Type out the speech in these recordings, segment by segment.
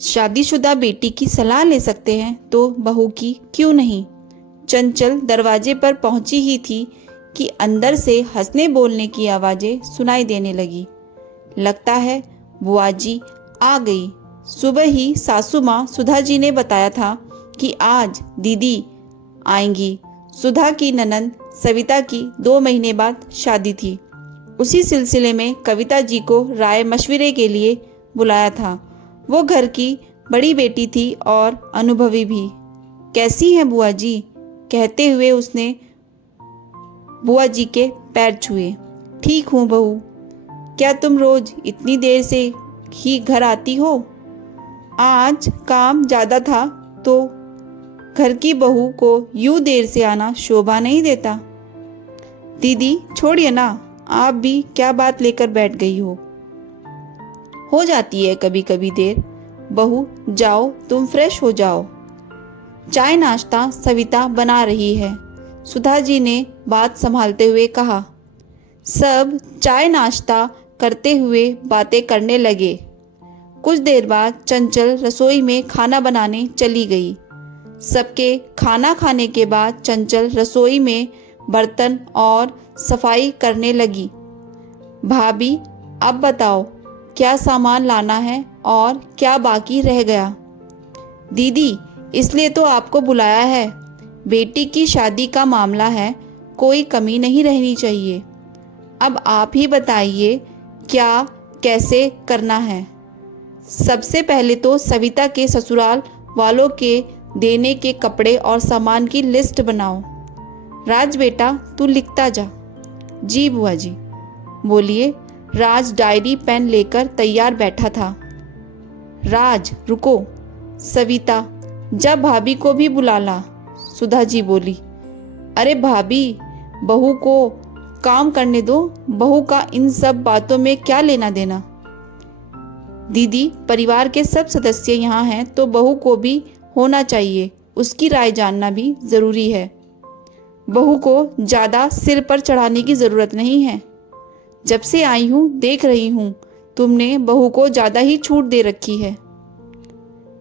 शादीशुदा बेटी की सलाह ले सकते हैं तो बहू की क्यों नहीं। चंचल दरवाजे पर पहुंची ही थी कि अंदर से हंसने बोलने की आवाजें सुनाई देने लगी। लगता है बुआ जी आ गई। सुबह ही सासू माँ सुधा जी ने बताया था कि आज दीदी आएंगी। सुधा की ननंद सविता की 2 महीने बाद शादी थी। उसी सिलसिले में कविता जी को राय मशविरे के लिए बुलाया था। वो घर की बड़ी बेटी थी और अनुभवी भी। कैसी हैं बुआ जी? कहते हुए उसने बुआ जी के पैर छुए। ठीक हूँ बहू। क्या तुम रोज इतनी देर से ही घर आती हो? आज काम ज़्यादा था तो घर की बहू को यूं देर से आना शोभा नहीं देता। दीदी छोड़िए ना, आप भी क्या बात लेकर बैठ गई हो जाती है कभी कभी देर। बहू जाओ, तुम फ्रेश हो जाओ। चाय नाश्ता सविता बना रही है, सुधा जी ने बात संभालते हुए कहा। सब चाय नाश्ता करते हुए बातें करने लगे। कुछ देर बाद चंचल रसोई में खाना बनाने चली गई। सबके खाना खाने के बाद चंचल रसोई में बर्तन और सफाई करने लगी। भाभी अब बताओ क्या सामान लाना है और क्या बाकी रह गया? दीदी इसलिए तो आपको बुलाया है, बेटी की शादी का मामला है, कोई कमी नहीं रहनी चाहिए। अब आप ही बताइए क्या कैसे करना है। सबसे पहले तो सविता के ससुराल वालों के देने के कपड़े और सामान की लिस्ट बनाओ। राज बेटा तू लिखता जा। जी बुआ जी। बोलिए। राज डायरी पेन लेकर तैयार बैठा था। राज रुको। सविता जब भाभी को भी बुला ला। सुधा जी बोली। अरे भाभी, बहू को काम करने दो, बहू का इन सब बातों में क्या लेना देना। दीदी परिवार के सब सदस्य यहाँ हैं तो बहू को भी होना चाहिए, उसकी राय जानना भी जरूरी है। बहू को ज्यादा सिर पर चढ़ाने की जरूरत नहीं है। जब से आई हूँ देख रही हूँ तुमने बहू को ज्यादा ही छूट दे रखी है।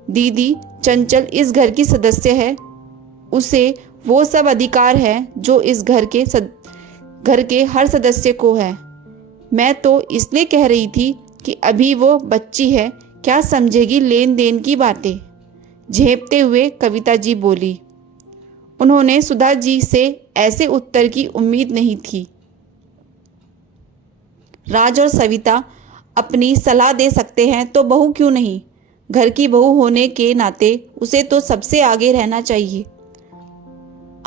दीदी चंचल इस घर की सदस्य है, उसे वो सब अधिकार है जो इस घर के हर सदस्य को है। मैं तो इसलिए कह रही थी कि अभी वो बच्ची है, क्या समझेगी लेन देन की बातें। झेपते हुए कविता जी बोली। उन्होंने सुधा जी से ऐसे उत्तर की उम्मीद नहीं थी। राज और सविता अपनी सलाह दे सकते हैं तो बहू क्यों नहीं। घर की बहू होने के नाते उसे तो सबसे आगे रहना चाहिए।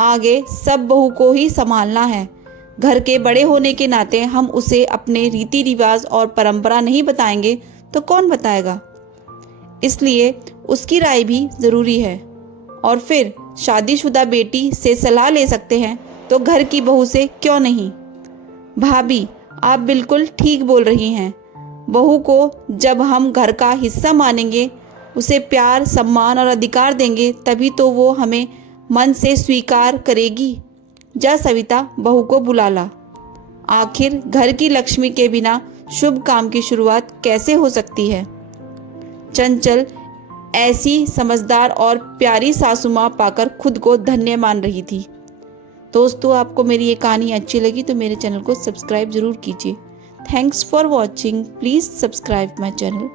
आगे सब बहू को ही संभालना है। घर के बड़े होने के नाते हम उसे अपने रीति रिवाज और परंपरा नहीं बताएंगे तो कौन बताएगा। इसलिए उसकी राय भी जरूरी है। और फिर शादीशुदा बेटी से सलाह ले सकते हैं तो घर की बहू से क्यों नहीं। भाभी आप बिल्कुल ठीक बोल रही हैं। बहू को जब हम घर का हिस्सा मानेंगे, उसे प्यार सम्मान और अधिकार देंगे, तभी तो वो हमें मन से स्वीकार करेगी। जा सविता बहू को बुला ला। आखिर घर की लक्ष्मी के बिना शुभ काम की शुरुआत कैसे हो सकती है। चंचल ऐसी समझदार और प्यारी सासू माँ पाकर खुद को धन्य मान रही थी। दोस्तों आपको मेरी ये कहानी अच्छी लगी तो मेरे चैनल को सब्सक्राइब जरूर कीजिए। Thanks for watching. Please subscribe my channel.